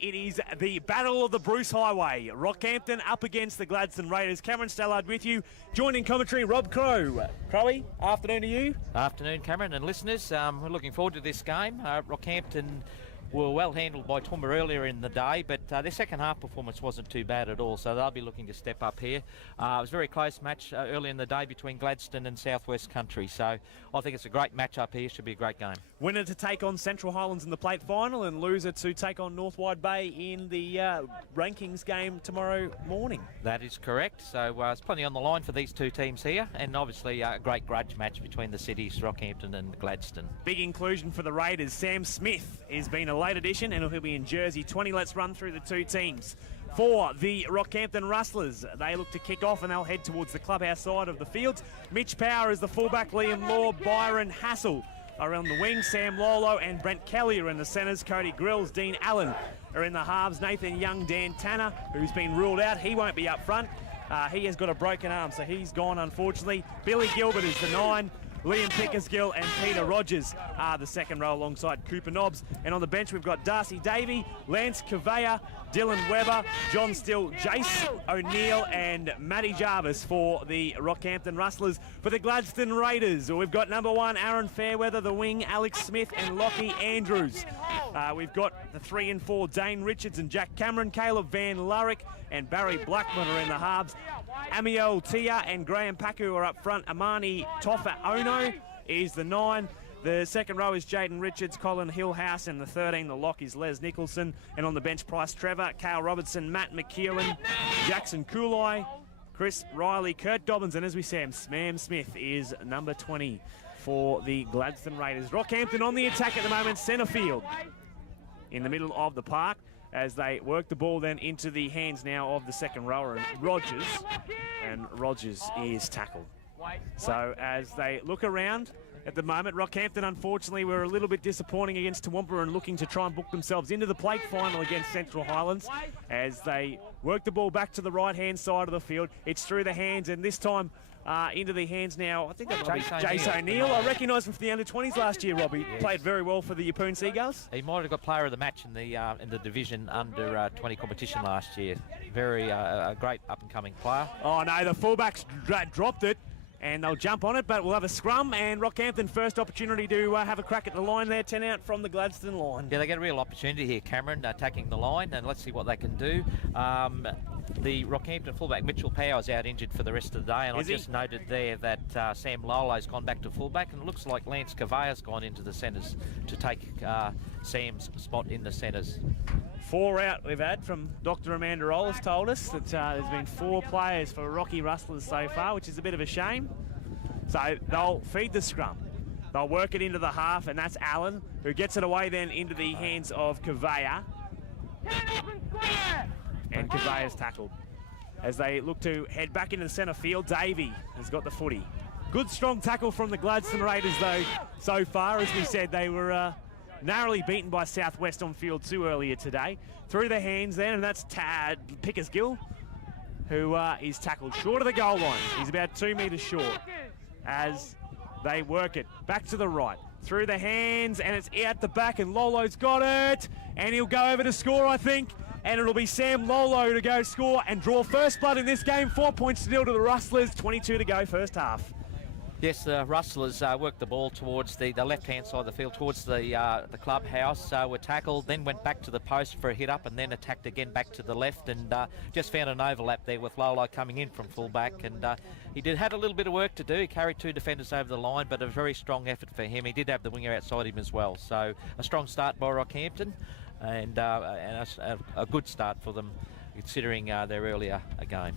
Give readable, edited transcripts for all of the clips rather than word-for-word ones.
It is the Battle of the Bruce Highway. Rockhampton up against the Gladstone Raiders. Cameron Stallard with you. Joined in commentary, Rob Crow. Crowy, afternoon to you. Afternoon, Cameron and listeners. We're looking forward to this game. Rockhampton were well handled by Toowoomba earlier in the day, but their second half performance wasn't too bad at all, so they'll be looking to step up here. It was a very close match early in the day between Gladstone and Southwest Country, so I think it's a great match up here. Should be a great game. Winner to take on Central Highlands in the plate final, and loser to take on North Wide Bay in the rankings game tomorrow morning. That is correct. So there's plenty on the line for these two teams here, and obviously a great grudge match between the cities, Rockhampton and Gladstone. Big inclusion for the Raiders. Sam Smith has been a late addition, and he'll be in jersey 20. Let's run through the two teams. For the Rockhampton Rustlers, they look to kick off and they'll head towards the clubhouse side of the field. Mitch Power is the fullback, Liam Law, Byron, Hassall are on the wing, Sam Lollo and Brent Kelly are in the centres, Cody Grills, Dean Allen are in the halves, Nathan Young, Dan Tanner, who's been ruled out, he won't be up front. He has got a broken arm, so he's gone unfortunately. Billy Gilbert is the 9. Liam Pickersgill and Peter Rogers are the second row alongside Cooper Nobbs. And on the bench we've got Darcy Davey, Lance Kuveu, Dylan Webber, John Still, Jayce O'Neill and Matty Jarvis for the Rockhampton Rustlers. For the Gladstone Raiders, we've got number 1 Aaron Fairweather, the wing, Alex Smith and Lockie Andrews. We've got the 3 and 4 Dayn Richards and Jack Cameron, Caleb Van Lawick and Barry Blackman are in the halves. Emiel Tia and Graham Pakau are up front. Amani Tofaeono is the 9. The second row is Jaiden Richards, Colin Hillhouse, and the 13, the lock is Les Nicholson. And on the bench, Price Trevor, Cale Robertson, Matt McEwen, Jackson Cooley, Chris Riley, Kurt Dobbins, and as we say, Sam Smith is number 20 for the Gladstone Raiders. Rockhampton on the attack at the moment, centre field in the middle of the park as they work the ball then into the hands now of the second rower, Rogers, and Rogers is tackled. So as they look around at the moment, Rockhampton unfortunately were a little bit disappointing against Toowoomba and looking to try and book themselves into the plate final against Central Highlands as they work the ball back to the right hand side of the field. It's through the hands, and this time into the hands now, I think that might be Jayce O'Neill. I recognise him from the under-20s last year, Robbie. Yes. Played very well for the Yeppoon Seagulls. He might have got player of the match in the division under 20 competition last year. Very a great up-and-coming player. Oh no, the fullbacks dropped it. And they'll jump on it, but we'll have a scrum, and Rockhampton first opportunity to have a crack at the line there, 10 out from the Gladstone line. Yeah, they get a real opportunity here, Cameron, attacking the line, and let's see what they can do. The Rockhampton fullback, Mitchell Power, is out injured for the rest of the day, and I just noted there that Sam Lolo's gone back to fullback, and it looks like Lance Kuveu's gone into the centres to take Sam's spot in the centres. 4 out we've had from Dr. Amanda Rollis told us that there's been 4 players for Rocky Rustlers so far, which is a bit of a shame. So they'll feed the scrum. They'll work it into the half, and that's Allen, who gets it away then into the hands of Kuveu. And Kuveu's tackled. As they look to head back into the centre field, Davey has got the footy. Good strong tackle from the Gladstone Raiders though so far. As we said, they were narrowly beaten by Southwest on field 2 earlier today. Through the hands then, and that's Pickersgill, who is tackled short of the goal line. He's about 2 metres short as they work it back to the right. Through the hands, and it's out the back, and Lollo's got it, and he'll go over to score, I think, and it'll be Sam Lollo to go score and draw first blood in this game. 4 points to nil to the Rustlers, 22 to go first half. Yes, the Rustlers worked the ball towards the left-hand side of the field, towards the clubhouse, were tackled, then went back to the post for a hit-up and then attacked again back to the left, and just found an overlap there with Lollo coming in from full-back, and he had a little bit of work to do. He carried 2 defenders over the line, but a very strong effort for him. He did have the winger outside him as well, so a strong start by Rockhampton, and a good start for them considering their earlier game.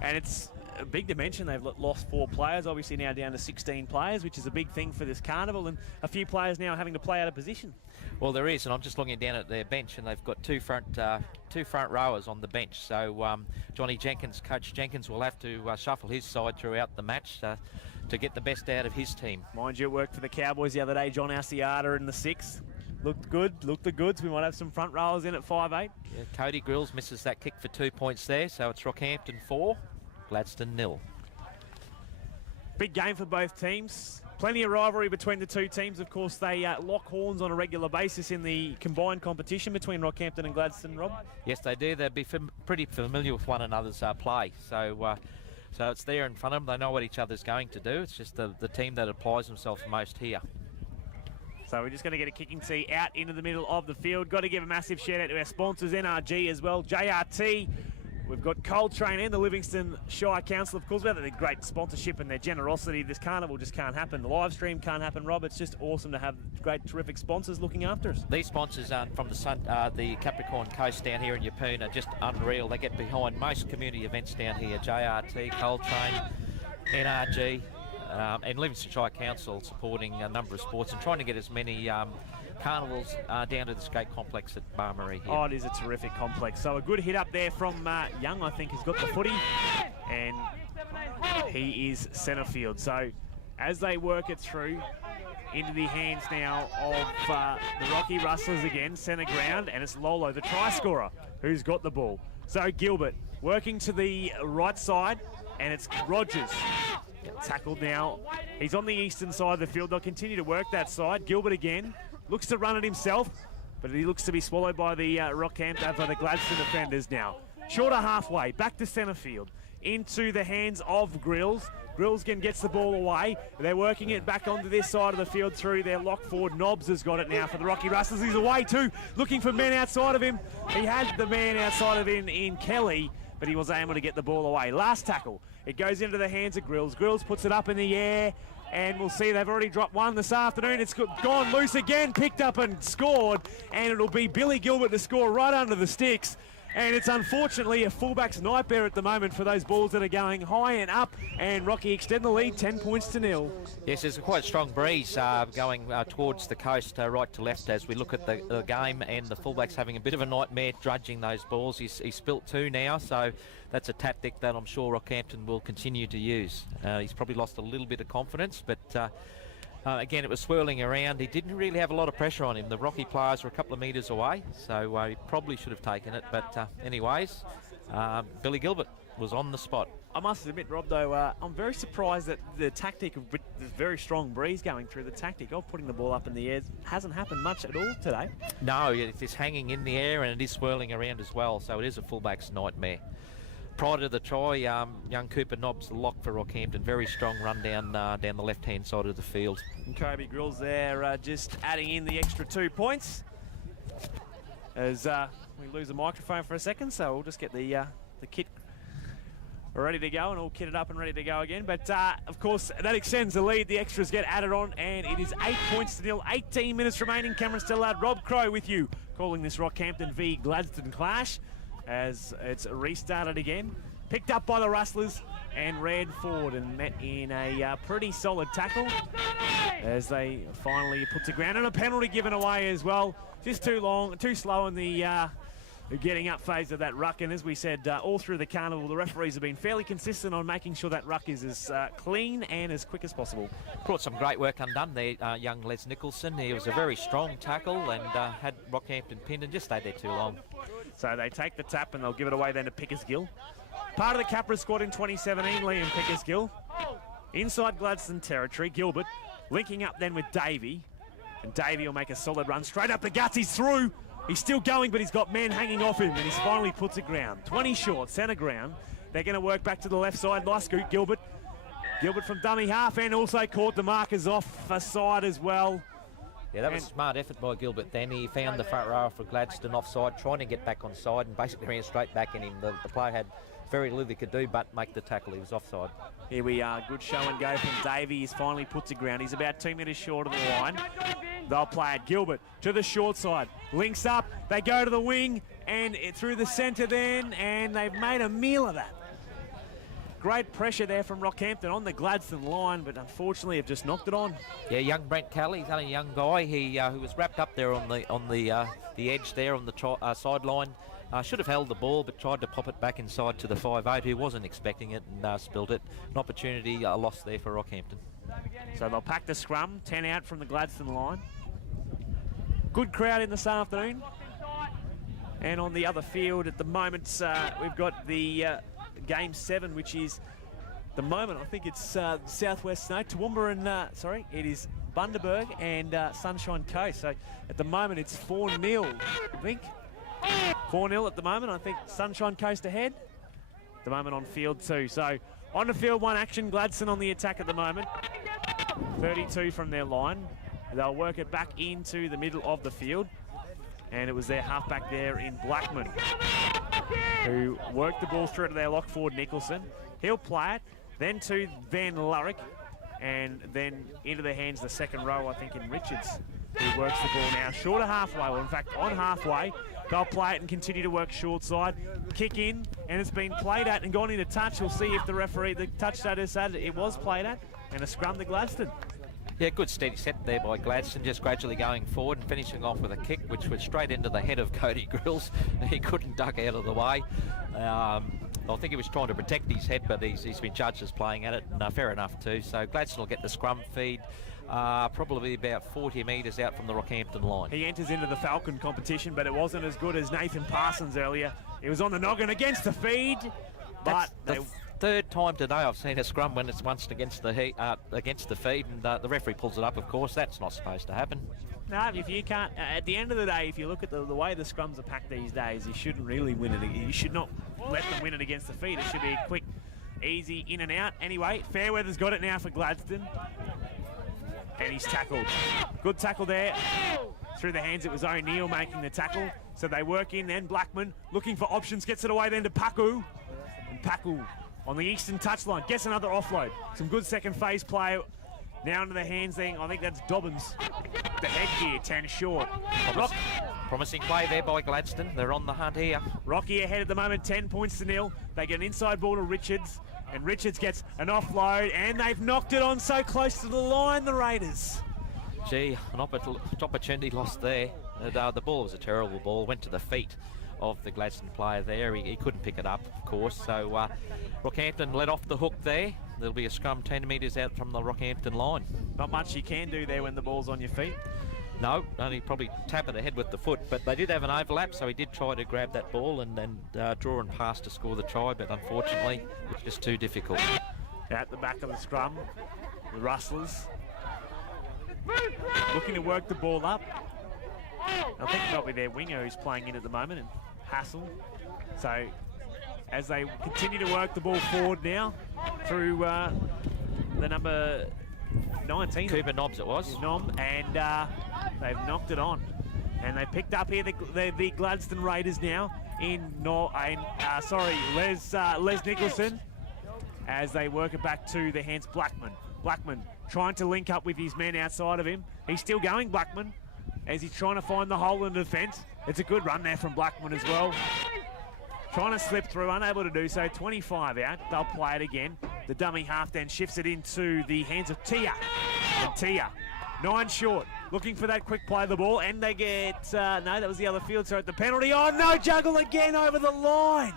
And it's a big dimension. They've lost 4 players, obviously now down to 16 players, which is a big thing for this carnival, and a few players now having to play out of position. Well, there is, and I'm just looking down at their bench, and they've got two front rowers on the bench. So Johnny Jenkins, Coach Jenkins, will have to shuffle his side throughout the match to get the best out of his team. Mind you, it worked for the Cowboys the other day. John Asiata in the 6th. Looked the goods. We might have some front rowers in at 5'8". Yeah, Cody Grills misses that kick for 2 points there, so it's Rockhampton 4, Gladstone 0. Big game for both teams. Plenty of rivalry between the two teams. Of course, they lock horns on a regular basis in the combined competition between Rockhampton and Gladstone, Rob. Yes, they do. They'd be pretty familiar with one another's play. So it's there in front of them. They know what each other's going to do. It's just the team that applies themselves most here. So we're just going to get a kicking tee out into the middle of the field. Got to give a massive shout out to our sponsors, NRG as well, JRT. We've got Coltrane and the Livingston Shire Council, of course, without their great sponsorship and their generosity. This carnival just can't happen. The live stream can't happen, Rob. It's just awesome to have great, terrific sponsors looking after us. These sponsors from the Capricorn Coast down here in Yeppoon are just unreal. They get behind most community events down here. JRT, Coltrane, NRG, and Livingston Shire Council supporting a number of sports and trying to get as many carnivals down to the skate complex at Barmaryee here. Oh, it is a terrific complex. So a good hit up there from Young, I think, has got the footy, and he is centre field. So as they work it through into the hands now of the Rocky Rustlers again, centre ground, and it's Lollo, the try scorer, who's got the ball. So Gilbert working to the right side, and it's Rogers. Tackled now. He's on the eastern side of the field. They'll continue to work that side. Gilbert again. Looks to run it himself, but he looks to be swallowed by the Rockhampton, by the Gladstone defenders now. Shorter halfway, back to centre field, into the hands of Grills. Grillskin gets the ball away. They're working it back onto this side of the field through their lock forward. Nobbs has got it now for the Rocky Rustlers. He's away too, looking for men outside of him. He had the man outside of him in Kelly, but he was able to get the ball away. Last tackle, it goes into the hands of Grills. Grills puts it up in the air, and we'll see they've already dropped one this afternoon. It's gone loose again, picked up and scored, and it'll be Billy Gilbert to score right under the sticks. And it's unfortunately a fullback's nightmare at the moment for those balls that are going high and up, and Rocky extend the lead 10 points to 0. Yes, there's a quite strong breeze going towards the coast, right to left, as we look at the game, and the fullback's having a bit of a nightmare drudging those balls. He's spilt 2 now, so that's a tactic that I'm sure Rockhampton will continue to use. He's probably lost a little bit of confidence, but again, it was swirling around. He didn't really have a lot of pressure on him. The Rocky players were a couple of metres away, so he probably should have taken it. But anyways, Billy Gilbert was on the spot. I must admit, Rob, though, I'm very surprised that the tactic of this very strong breeze going through, the tactic of putting the ball up in the air hasn't happened much at all today. No, it's hanging in the air and it is swirling around as well, so it is a fullback's nightmare. Prior to the try, young Cooper Nobbs, the lock for Rockhampton, very strong run down the left-hand side of the field. And Kobe Grills there just adding in the extra 2 points. As we lose the microphone for a second, so we'll just get the kit ready to go, and we'll kit it up and ready to go again. But of course, that extends the lead. The extras get added on, and it is 8 points to 0. 18 minutes remaining. Cameron Stallard, Rob Crow with you, calling this Rockhampton v Gladstone clash, as it's restarted again. Picked up by the Rustlers and ran forward and met in a pretty solid tackle as they finally put to ground, and a penalty given away as well. Just too long, too slow in the getting up phase of that ruck. And as we said, all through the carnival, the referees have been fairly consistent on making sure that ruck is as clean and as quick as possible. Brought some great work undone there, young Les Nicholson. He was a very strong tackle and had Rockhampton pinned and just stayed there too long. So they take the tap and they'll give it away then to Pickersgill. Part of the Capra squad in 2017, Liam Pickersgill. Inside Gladstone territory, Gilbert linking up then with Davey. And Davey will make a solid run straight up the guts. He's through. He's still going, but he's got men hanging off him, and he's finally put to ground. 20 short, centre ground. They're going to work back to the left side. Nice scoot, Gilbert. Gilbert from dummy half, and also caught the markers off a side as well. Yeah, that was a smart effort by Gilbert then. He found the front rower for Gladstone offside, trying to get back on side, and basically ran straight back in him. The player had very little he could do but make the tackle. He was offside. Here we are. Good show and go from Davey. He's finally put to ground. He's about 2 metres short of the line. They'll play it. Gilbert to the short side. Links up. They go to the wing and through the centre then, and they've made a meal of that. Great pressure there from Rockhampton on the Gladstone line, but unfortunately have just knocked it on. Yeah, young Brent Kelly, he's only a young guy. He who was wrapped up there on the edge there on the sideline. Should have held the ball, but tried to pop it back inside to the 5'8", who wasn't expecting it and spilled it. An opportunity lost there for Rockhampton. So they'll pack the scrum, 10 out from the Gladstone line. Good crowd in this afternoon. And on the other field at the moment, we've got the Game 7, which is the moment, I think it's Southwest, no, Toowoomba and, sorry, it is Bundaberg and Sunshine Coast. So at the moment, it's 4-0, I think. 4-0 at the moment. I think Sunshine Coast ahead. At the moment on field 2. So on the field 1 action, Gladstone on the attack at the moment. 32 from their line. They'll work it back into the middle of the field. And it was their halfback there in Blackman who worked the ball through to their lock forward, Nicholson. He'll play it, then to Van Lawick, and then into the hands of the second row, I think, in Richards, who works the ball now short of halfway. Well, in fact, on halfway, they'll play it and continue to work short side. Kick in, and it's been played at and gone into touch. We'll see if the referee, the touch status said it was played at, and a scrum to Gladstone. Yeah, good steady set there by Gladstone, just gradually going forward and finishing off with a kick, which was straight into the head of Cody Grills. He couldn't duck out of the way. I think he was trying to protect his head, but he's been judged as playing at it, and fair enough too. So Gladstone will get the scrum feed, probably about 40 metres out from the Rockhampton line. He enters into the Falcon competition, but it wasn't as good as Nathan Parsons earlier. He was on the noggin against the feed, but third time today I've seen a scrum when it's once against the feed, and the referee pulls it up. Of course, that's not supposed to happen. No, if you can't, at the end of the day, if you look at the way the scrums are packed these days, you shouldn't really win it. You should not let them win it against the feed. It should be a quick, easy in and out. Anyway, Fairweather's got it now for Gladstone, and he's tackled. Good tackle there. Through the hands, it was O'Neill making the tackle. So they work in then. Blackman looking for options, gets it away then to Pakau, and Pakau on the eastern touchline, gets another offload. Some good second phase play. Now into the hands then, I think that's Dobbins. The headgear, 10 short. Promising play there by Gladstone. They're on the hunt here. Rocky ahead at the moment, 10 points to 0. They get an inside ball to Richards, and Richards gets an offload, and they've knocked it on so close to the line, the Raiders. Gee, an opportunity lost there. The ball was a terrible ball, went to the feet of the Gladstone player there. He couldn't pick it up, of course. So Rockhampton let off the hook there. There'll be a scrum 10 metres out from the Rockhampton line. Not much you can do there when the ball's on your feet. No, only probably tap it ahead with the foot, but they did have an overlap, so he did try to grab that ball and then draw and pass to score the try, but unfortunately it's just too difficult. At the back of the scrum, the Rustlers looking to work the ball up. I think probably their winger who's playing in at the moment, and Hassall. So as they continue to work the ball forward now through the number 19. Cooper Nobbs it was. And they've knocked it on. And they picked up here the Gladstone Raiders now in Les Nicholson, as they work it back to the hands Blackman. Blackman trying to link up with his men outside of him. He's still going, Blackman, as he's trying to find the hole in the defence. It's a good run there from Blackman as well. Trying to slip through, unable to do so. 25 out. They'll play it again. The dummy half then shifts it into the hands of Tia. And Tia, 9 short, looking for that quick play of the ball, and they get, no, that was the other field, so at the penalty. Oh no, juggle again over the line.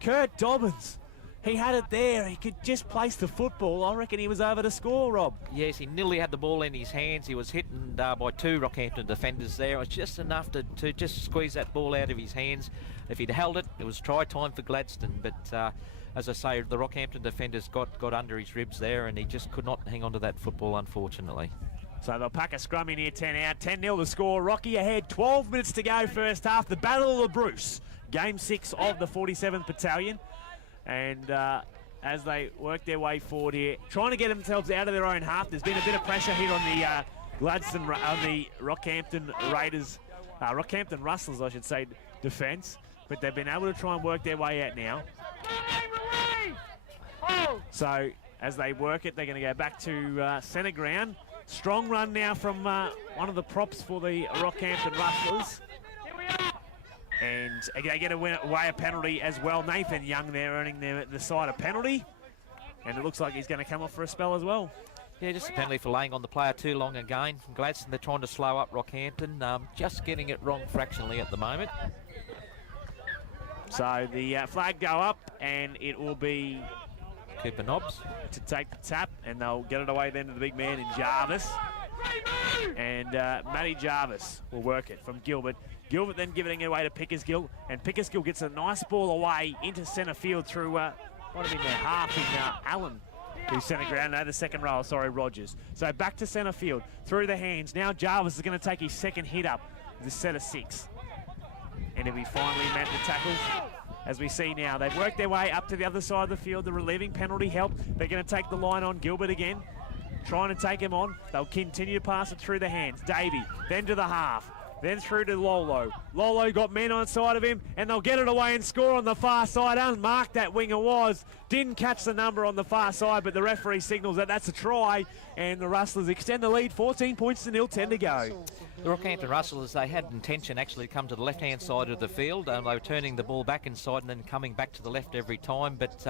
Kurt Dobbins, he had it there. He could just place the football. I reckon he was over to score, Rob. Yes, he nearly had the ball in his hands. He was hit by 2 Rockhampton defenders there. It was just enough to just squeeze that ball out of his hands. If he'd held it, it was try time for Gladstone. But as I say, the Rockhampton defenders got under his ribs there, and he just could not hang on to that football, unfortunately. So they'll pack a scrum in here, 10 out, 10-0 to score. Rocky ahead, 12 minutes to go first half. The Battle of the Bruce, Game 6 of the 47th Battalion. And as they work their way forward here, trying to get themselves out of their own half. There's been a bit of pressure here on the Gladstone, on the Rockhampton Raiders, Rockhampton Rustlers, I should say, defence. But they've been able to try and work their way out now. So as they work it, they're going to go back to centre ground. Strong run now from one of the props for the Rockhampton Rustlers. And they get away a penalty as well. Nathan Young there earning the side a penalty. And it looks like he's going to come off for a spell as well. Yeah, just a penalty for laying on the player too long again. From Gladstone, they're trying to slow up Rockhampton. Just getting it wrong fractionally at the moment. So the flag go up, and it will be Cooper Nobbs to take the tap, and they'll get it away then to the big man in Jarvis. And Matty Jarvis will work it from Gilbert. Gilbert then giving it away to Pickersgill, and Pickersgill gets a nice ball away into centre field through Might have been their half in Allen, who's centre ground. No, the second row, sorry, Rogers. So back to centre field, through the hands. Now Jarvis is going to take his second hit up, the set of 6. And he'll be finally met the tackle. As we see now, they've worked their way up to the other side of the field. The relieving penalty help. They're going to take the line on Gilbert again, trying to take him on. They'll continue to pass it through the hands. Davey, then to the half, then through to Lollo. Lollo got men on side of him, and they'll get it away and score on the far side. Unmarked that winger was. Didn't catch the number on the far side, but the referee signals that that's a try, and the Rustlers extend the lead, 14 points to 0, 10 to go. The Rockhampton Rustlers, they had intention actually to come to the left-hand side of the field. They were turning the ball back inside and then coming back to the left every time, but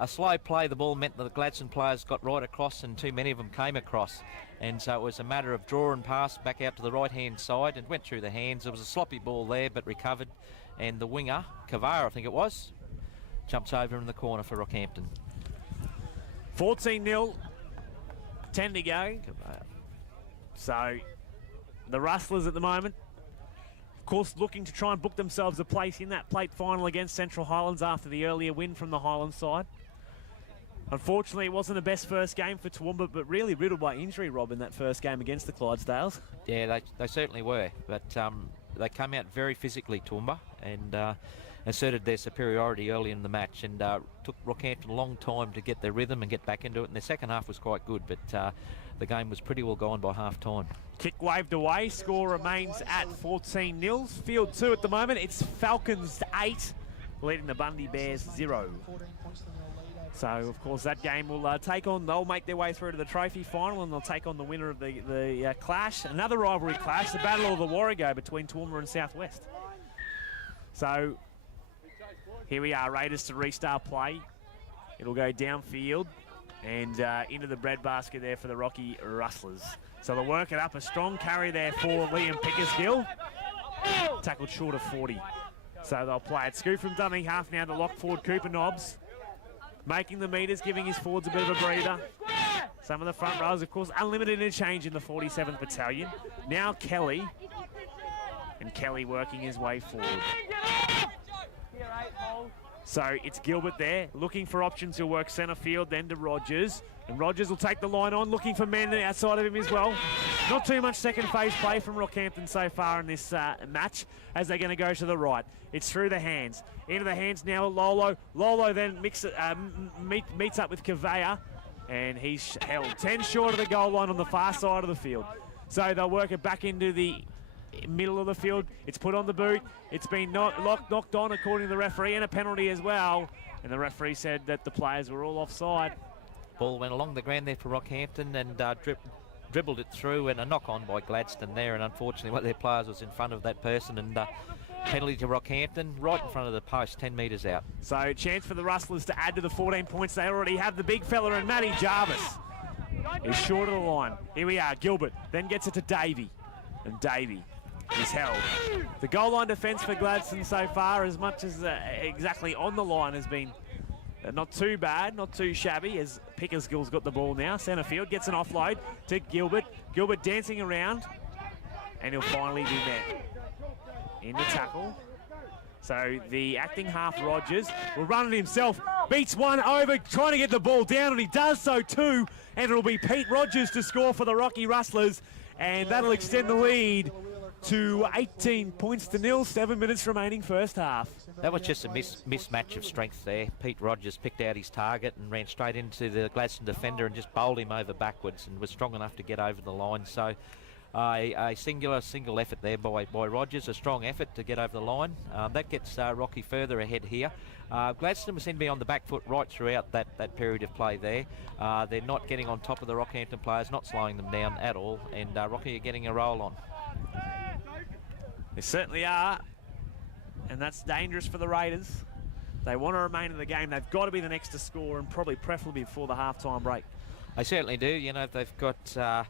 a slow play, the ball meant that the Gladstone players got right across and too many of them came across. And so it was a matter of draw and pass back out to the right-hand side and went through the hands. It was a sloppy ball there, but recovered. And the winger, Kuveu, I think it was, jumps over in the corner for Rockhampton. 14-0, 10 to go. So the Rustlers at the moment, of course, looking to try and book themselves a place in that plate final against Central Highlands after the earlier win from the Highlands side. Unfortunately, it wasn't the best first game for Toowoomba, but really riddled by injury, Rob, in that first game against the Clydesdales. Yeah, they certainly were, but they came out very physically, Toowoomba, and asserted their superiority early in the match, and took Rockhampton a long time to get their rhythm and get back into it, and their second half was quite good, but the game was pretty well gone by half-time. Kick waved away, score remains at 14-0. Field 2 at the moment, it's Falcons 8, leading the Bundy Bears 0. So, of course, that game will they'll make their way through to the trophy final, and they'll take on the winner of the clash. Another rivalry clash, the Battle of the Warrego between Toowoomba and Southwest. So, here we are, Raiders to restart play. It'll go downfield and into the breadbasket there for the Rocky Rustlers. So they'll work it up, a strong carry there for Liam Pickersgill. Tackled short of 40. So they'll play it. Scoop from dummy half now to lock forward Cooper Nobbs. Making the metres, giving his forwards a bit of a breather. Some of the front rows, of course, unlimited interchange in the 47th Battalion. Now Kelly. And Kelly working his way forward. So it's Gilbert there, looking for options. He'll work centre field, then to Rogers. And Rogers will take the line on, looking for men outside of him as well. Not too much second phase play from Rockhampton so far in this match, as they're going to go to the right. It's through the hands. Into the hands now, Lollo. Lollo then meets up with Kuveu, and he's held 10 short of the goal line on the far side of the field. So they'll work it back into the middle of the field. It's put on the boot. It's been knocked on according to the referee, and a penalty as well. And the referee said that the players were all offside. Ball went along the ground there for Rockhampton and dribbled it through, and a knock on by Gladstone there, and unfortunately one of their players was in front of that person, and penalty to Rockhampton right in front of the post, 10 metres out. So chance for the Rustlers to add to the 14 points they already have. The big fella and Matty Jarvis is short of the line. Here we are, Gilbert then gets it to Davey, and Davey is held. The goal line defence for Gladstone so far, as much as exactly on the line, has been not too bad, not too shabby, as Pickersgill's got the ball now. Centre field gets an offload to Gilbert. Gilbert dancing around, and he'll finally be met. In the tackle. So the acting half, Rogers, will run it himself. Beats one over, trying to get the ball down, and he does so too. And it'll be Pete Rogers to score for the Rocky Rustlers, and that'll extend the lead to 18 points to 0, 7 minutes remaining first half. That was just a mismatch of strength there. Pete Rogers picked out his target and ran straight into the Gladstone defender and just bowled him over backwards, and was strong enough to get over the line. So a single effort there by Rogers, a strong effort to get over the line. That gets Rocky further ahead here. Gladstone was then be on the back foot right throughout that period of play there. They're not getting on top of the Rockhampton players, not slowing them down at all, and Rocky are getting a roll on. They certainly are, and that's dangerous for the Raiders. They want to remain in the game. They've got to be the next to score, and probably preferably before the half-time break. They certainly do. You know, they've got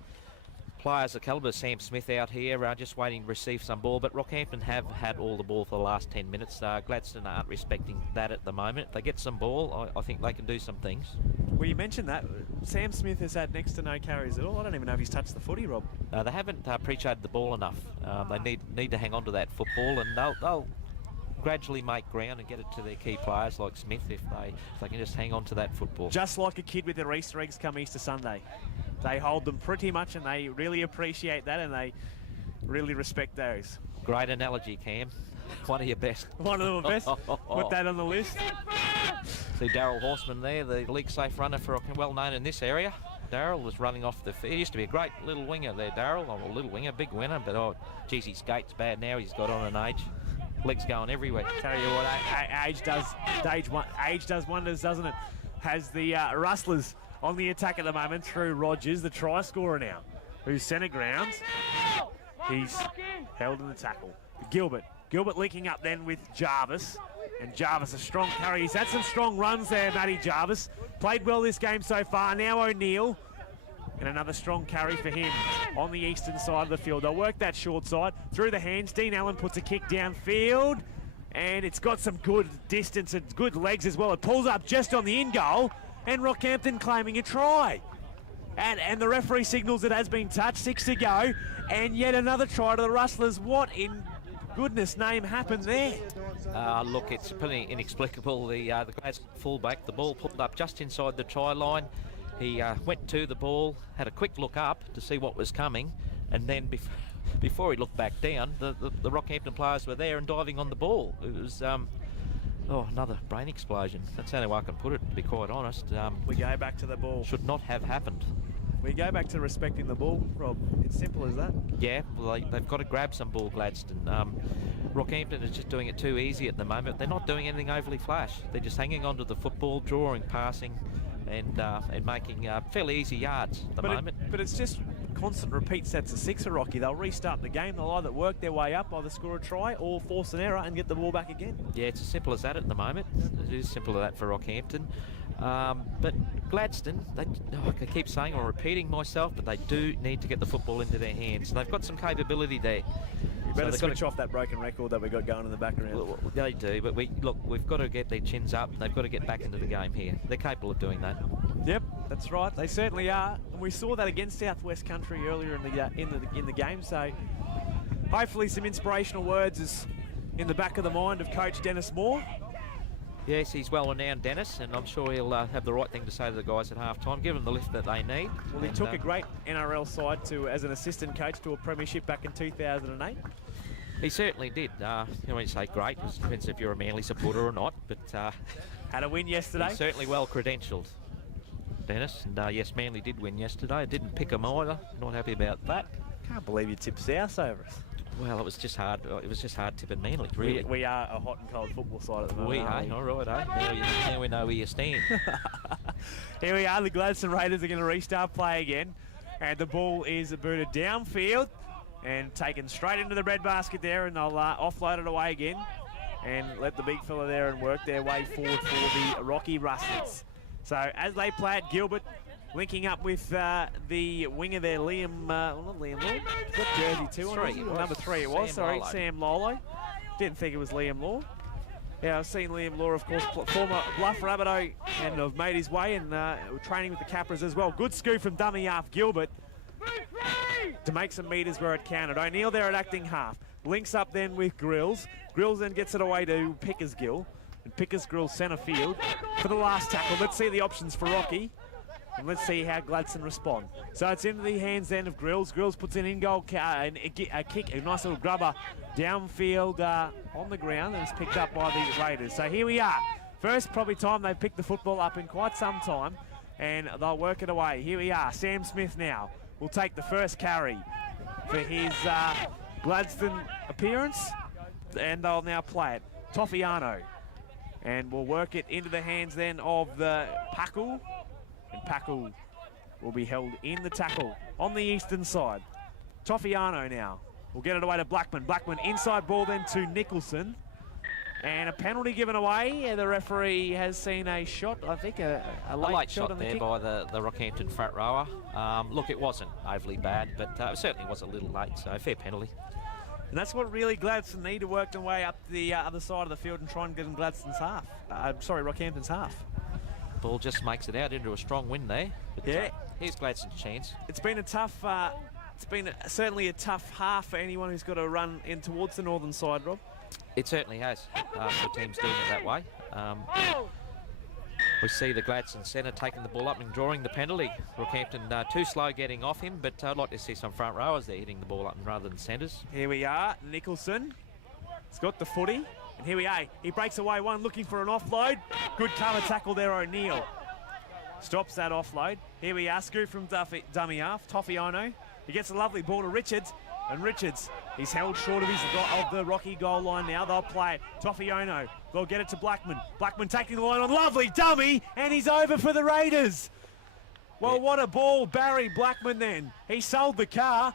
players of calibre, Sam Smith out here, just waiting to receive some ball, but Rockhampton have had all the ball for the last 10 minutes. Gladstone aren't respecting that at the moment. If they get some ball, I think they can do some things. Well, you mentioned that. Sam Smith has had next to no carries at all. I don't even know if he's touched the footy, Rob. They haven't appreciated the ball enough. They need to hang on to that football, and they'll gradually make ground and get it to their key players like Smith if they can just hang on to that football. Just like a kid with their Easter eggs come Easter Sunday. They hold them pretty much, and they really appreciate that, and they really respect those. Great analogy, Cam. One of your best. One of the best. Put that on the list. See Daryl Horseman there, the league safe runner for well known in this area. Daryl was running off the field. He used to be a great little winger there, Daryl. Oh, a little winger, big winner, but oh, geez, his gait's bad now. He's got on an age. Legs going everywhere. Tell you what, age does wonders, doesn't it? Has the Rustlers on the attack at the moment through Rogers, the try scorer now, who's centre grounds. He's held in the tackle. Gilbert linking up then with Jarvis. And Jarvis, a strong carry. He's had some strong runs there, Matty Jarvis. Played well this game so far. Now O'Neill. And another strong carry for him on the eastern side of the field. They'll work that short side through the hands. Dean Allen puts a kick downfield. And it's got some good distance and good legs as well. It pulls up just on the in goal. And Rockhampton claiming a try. And the referee signals it has been touched. 6 to go. And yet another try to the Rustlers. What in goodness name happened there? Look, it's pretty inexplicable. The Gladstone fullback, the ball pulled up just inside the try line. He went to the ball, had a quick look up to see what was coming, and then before he looked back down, the Rockhampton players were there and diving on the ball. It was another brain explosion. That's the only way I can put it, to be quite honest. We go back to the ball. Should not have happened. We go back to respecting the ball, Rob. It's simple as that. Yeah, well, they've got to grab some ball, Gladstone. Rockhampton is just doing it too easy at the moment. They're not doing anything overly flash. They're just hanging on to the football, drawing, passing, and making fairly easy yards at the moment. But it's just constant repeat sets of 6 for Rocky. They'll restart the game. They'll either work their way up, either score a try, or force an error and get the ball back again. Yeah, it's as simple as that at the moment. It is simple as that for Rockhampton. But Gladstone, I keep saying or repeating myself, but they do need to get the football into their hands. They've got some capability there. You better switch off that broken record that we got going in the background. Well, they do, but we've got to get their chins up. They've got to get back into the game here. They're capable of doing that. Yep, that's right. They certainly are. And we saw that against South West Country earlier in the game. So hopefully some inspirational words is in the back of the mind of Coach Dennis Moore. Yes, he's well-renowned, Dennis, and I'm sure he'll have the right thing to say to the guys at half-time, give them the lift that they need. Well, he took a great NRL side as an assistant coach to a premiership back in 2008. He certainly did. When you say great, it depends if you're a Manly supporter or not, but had a win yesterday. He's certainly well-credentialed, Dennis, and yes, Manly did win yesterday. I didn't pick them either. Not happy about that. Can't believe you tipped South over us. Well, it was just hard. It was just hard tipping Manly, really. We are a hot and cold football side at the moment. We are, all right, eh? Now we know where you stand. Here we are. The Gladstone Raiders are going to restart play again, and the ball is booted downfield and taken straight into the breadbasket there, and they'll offload it away again and let the big fella there and work their way forward for the Rocky Rustlers. So as they play it, Gilbert linking up with the winger there, Liam, not Liam Law, got jersey 2 on, number 3 it was, Sam Lollo. Didn't think it was Liam Law. Yeah, I've seen Liam Law, of course, former Bluff Rabbitoh, and have made his way and training with the Capras as well. Good scoop from dummy half Gilbert to make some metres where it counted. O'Neill there at acting half. Links up then with Grills. Grills then gets it away to Pickersgill. And Pickersgill centre field for the last tackle. Let's see the options for Rocky. And let's see how Gladstone respond. So it's into the hands then of Grills. Grills puts an in-goal a kick, a nice little grubber downfield on the ground, and it's picked up by the Raiders. So here we are. First probably time they've picked the football up in quite some time, and they'll work it away. Here we are. Sam Smith now will take the first carry for his Gladstone appearance, and they'll now play it. Tofaeono, and we'll work it into the hands then of the Pakau. And Pakau will be held in the tackle on the eastern side. Tofaeono now will get it away to Blackman. Blackman inside ball then to Nicholson. And a penalty given away. The referee has seen a shot, I think, a late shot on the there kick. by the Rockhampton front rower. Look, it wasn't overly bad, but it certainly was a little late, so fair penalty. And that's what really Gladstone need to work their way up the other side of the field and try and get in Gladstone's half. Rockhampton's half. Ball just makes it out into a strong win there. But, yeah. Here's Gladstone's chance. It's been a tough, certainly a tough half for anyone who's got to run in towards the northern side, Rob. It certainly has, for teams doing it that way. We see the Gladstone centre taking the ball up and drawing the penalty. Rockhampton too slow getting off him, but I'd like to see some front rowers there hitting the ball up rather than centres. Here we are, Nicholson. He's got the footy, and here we are. He breaks away one, looking for an offload. Good cover tackle there, O'Neill. Stops that offload. Here we are, scoop from dummy half, Tofaeono. He gets a lovely ball to Richards, and Richards, he's held short of the Rocky goal line now. They'll play it. Tofaeono, they'll get it to Blackman. Blackman taking the line on, lovely dummy, and he's over for the Raiders. Well, what a ball, Barry Blackman then. He sold the car.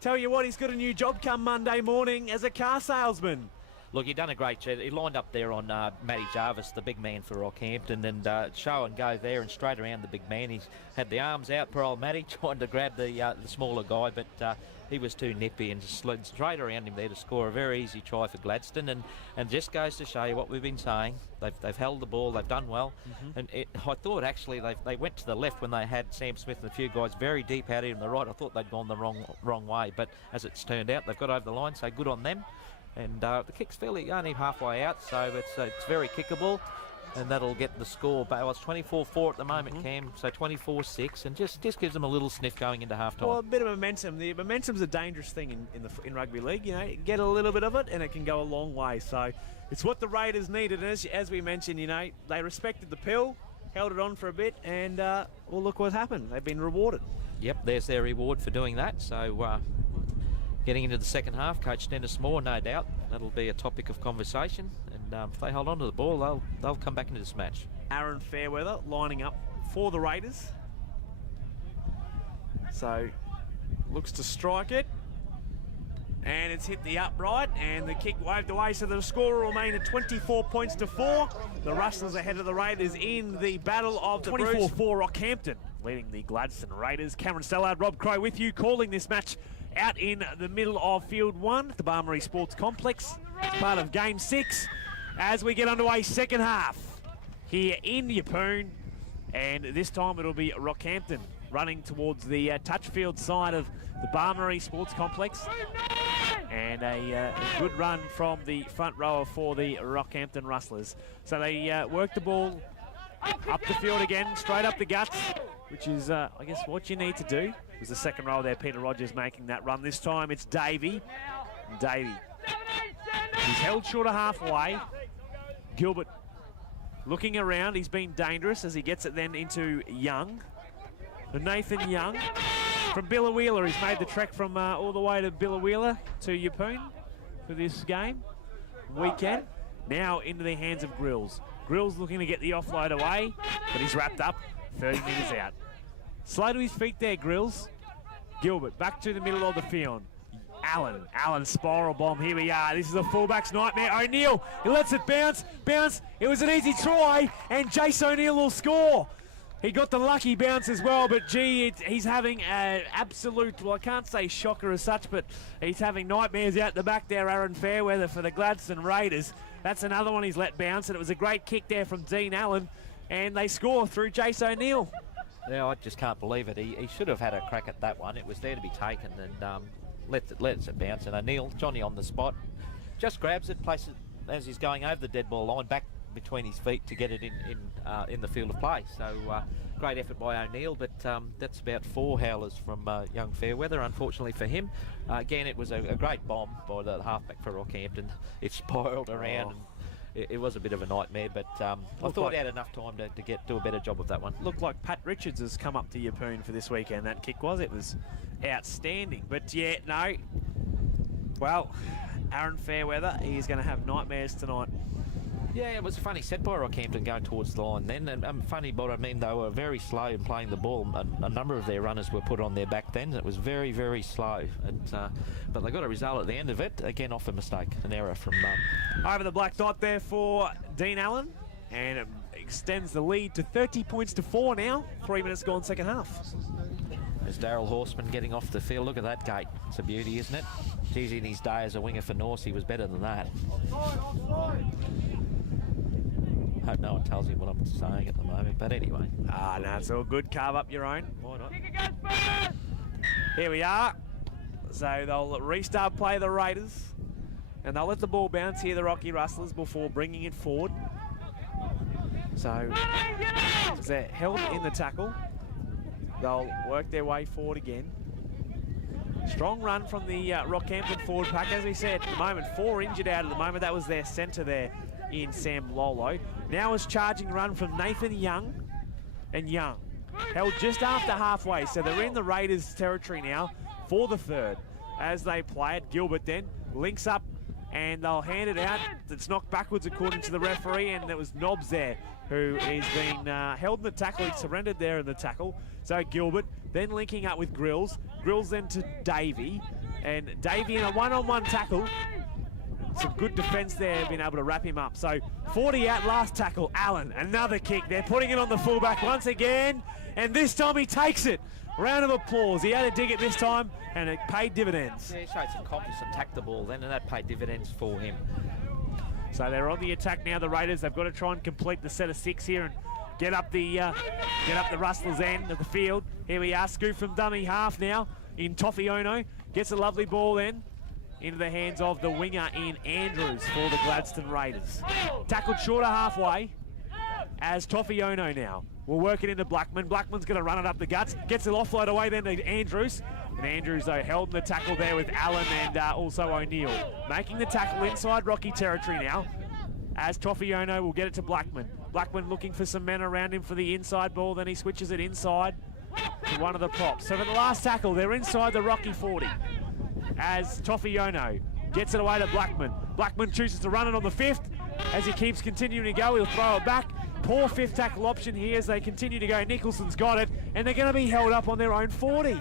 Tell you what, he's got a new job come Monday morning as a car salesman. Look, he done a great job. He lined up there on Matty Jarvis, the big man for Rockhampton, and show and go there and straight around the big man. He's had the arms out for old Matty, trying to grab the smaller guy, but he was too nippy and just slid straight around him there to score a very easy try for Gladstone. And just goes to show you what we've been saying. They've held the ball, they've done well. And I thought actually they went to the left when they had Sam Smith and a few guys very deep out here on the right. I thought they'd gone the wrong way, but as it's turned out, they've got over the line, so good on them. And the kick's fairly only halfway out, so it's very kickable, and that'll get the score. But it's 24-4 at the moment, Cam, so 24-6, and just gives them a little sniff going into half time. Well, a bit of momentum. The momentum's a dangerous thing in rugby league. You know, you get a little bit of it, and it can go a long way. So it's what the Raiders needed. And as we mentioned, you know, they respected the pill, held it on for a bit, and well, look what happened. They've been rewarded. Yep, there's their reward for doing that. So. Getting into the second half, Coach Dennis Moore, no doubt, that'll be a topic of conversation. And if they hold on to the ball, they'll come back into this match. Aaron Fairweather lining up for the Raiders. So, looks to strike it. And it's hit the upright, and the kick waved away, so the score will remain at 24 points to 4. The Rustlers ahead of the Raiders in the battle of the 24-4 Rockhampton, leading the Gladstone Raiders. Cameron Stallard, Rob Crow with you, calling this match out in the middle of Field 1, the Barmaryee Sports Complex. It's part of Game 6 as we get underway second half here in Yeppoon. And this time it'll be Rockhampton running towards the Touchfield side of the Barmaryee Sports Complex. And a good run from the front rower for the Rockhampton Rustlers. So they work the ball up the field again, straight up the guts, which is, I guess, what you need to do. It was the second row there, Peter Rogers making that run. This time it's Davey. Davey. He's held short of halfway. Gilbert looking around. He's been dangerous as he gets it then into Young. Nathan Young from Billawheeler. He's made the trek from all the way to Billawheeler to Yeppoon for this game. Weekend. Now into the hands of Grills. Grills looking to get the offload away, but he's wrapped up 30 metres out. Slow to his feet there, Grills. Gilbert back to the middle of the field. Allen spiral bomb. Here we are. This is a fullback's nightmare. O'Neill, he lets it bounce. It was an easy try, and Jayce O'Neill will score. He got the lucky bounce as well, but gee, he's having an absolute, well, I can't say shocker as such, but he's having nightmares out the back there, Aaron Fairweather, for the Gladstone Raiders. That's another one he's let bounce, and it was a great kick there from Dean Allen, and they score through Jayce O'Neill. Yeah, I just can't believe it. He should have had a crack at that one. It was there to be taken, and lets it bounce. And O'Neill, Johnny on the spot, just grabs it, places it as he's going over the dead ball line, back between his feet to get it in the field of play. So great effort by O'Neill, but that's about 4 howlers from young Fairweather, unfortunately for him. Again, it was a great bomb by the halfback for Rockhampton. It spiraled around. And it was a bit of a nightmare, but I thought he had enough time to do a better job of that one. Looked like Pat Richards has come up to Yeppoon for this weekend. That kick it was outstanding. But yeah, no. Well, Aaron Fairweather, he's going to have nightmares tonight. Yeah, it was a funny set by Rockhampton going towards the line then. And funny, but I mean, they were very slow in playing the ball. A number of their runners were put on their back then. It was very, very slow. But they got a result at the end of it. Again, off a mistake, an error from over the black dot there for Dean Allen. And it extends the lead to 30 points to 4 now. 3 minutes gone second half. There's Daryl Horseman getting off the field. Look at that gate. It's a beauty, isn't it? Geez, in his day as a winger for North, he was better than that. Hope no one tells me what I'm saying at the moment, but anyway. No, it's all good. Carve up your own. Why not? Here we are. So they'll restart play, the Raiders. And they'll let the ball bounce here, the Rocky Rustlers, before bringing it forward. So, as they're held in the tackle, they'll work their way forward again. Strong run from the Rockhampton forward pack. As we said, at the moment, 4 injured out at the moment. That was their centre there in Sam Lollo. Now is charging run from Nathan Young. And Young held just after halfway. So they're in the Raiders territory now for the third. As they play it, Gilbert then links up and they'll hand it out. It's knocked backwards according to the referee, and it was Nobbs there who is being held in the tackle. He surrendered there in the tackle. So Gilbert then linking up with Grills. Grills then to Davey, and Davey in a one-on-one tackle. Some good defence there, being able to wrap him up. So 40 out, last tackle. Allen, another kick. They're putting it on the fullback once again, and this time he takes it. Round of applause. He had to dig it this time, and it paid dividends. Yeah, he showed some confidence and tacked the ball then, and that paid dividends for him. So they're on the attack now, the Raiders. They've got to try and complete the set of 6 here and get up the Rustlers' end of the field. Here we are, scoop from dummy half now in Tofaeono. Gets a lovely ball then into the hands of the winger in Andrews for the Gladstone Raiders. Tackled shorter halfway as Tofaeono now will work it into Blackman. Blackman's going to run it up the guts. Gets it offload away then to Andrews. And Andrews, though, held in the tackle there with Allen and also O'Neill. Making the tackle inside Rocky territory now as Tofaeono will get it to Blackman. Blackman looking for some men around him for the inside ball. Then he switches it inside to one of the props. So for the last tackle, they're inside the Rocky 40 as Tofaeono gets it away to Blackman. Blackman chooses to run it on the 5th. As he keeps continuing to go, he'll throw it back. Poor 5th tackle option here as they continue to go. Nicholson's got it, and they're going to be held up on their own 40.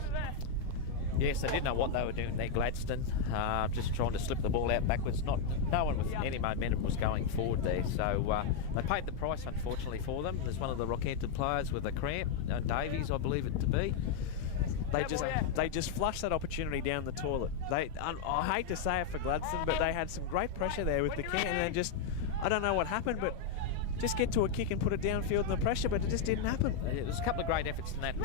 Yes, they didn't know what they were doing there, Gladstone. Just trying to slip the ball out backwards. No one with any momentum was going forward there. So they paid the price, unfortunately, for them. There's one of the Rockhampton players with a cramp, Davies, I believe it to be. They just flushed that opportunity down the toilet. I hate to say it for Gladstone, but they had some great pressure there with the can, and then just, I don't know what happened, but just get to a kick and put it downfield in the pressure, but it just didn't happen. There's a couple of great efforts in that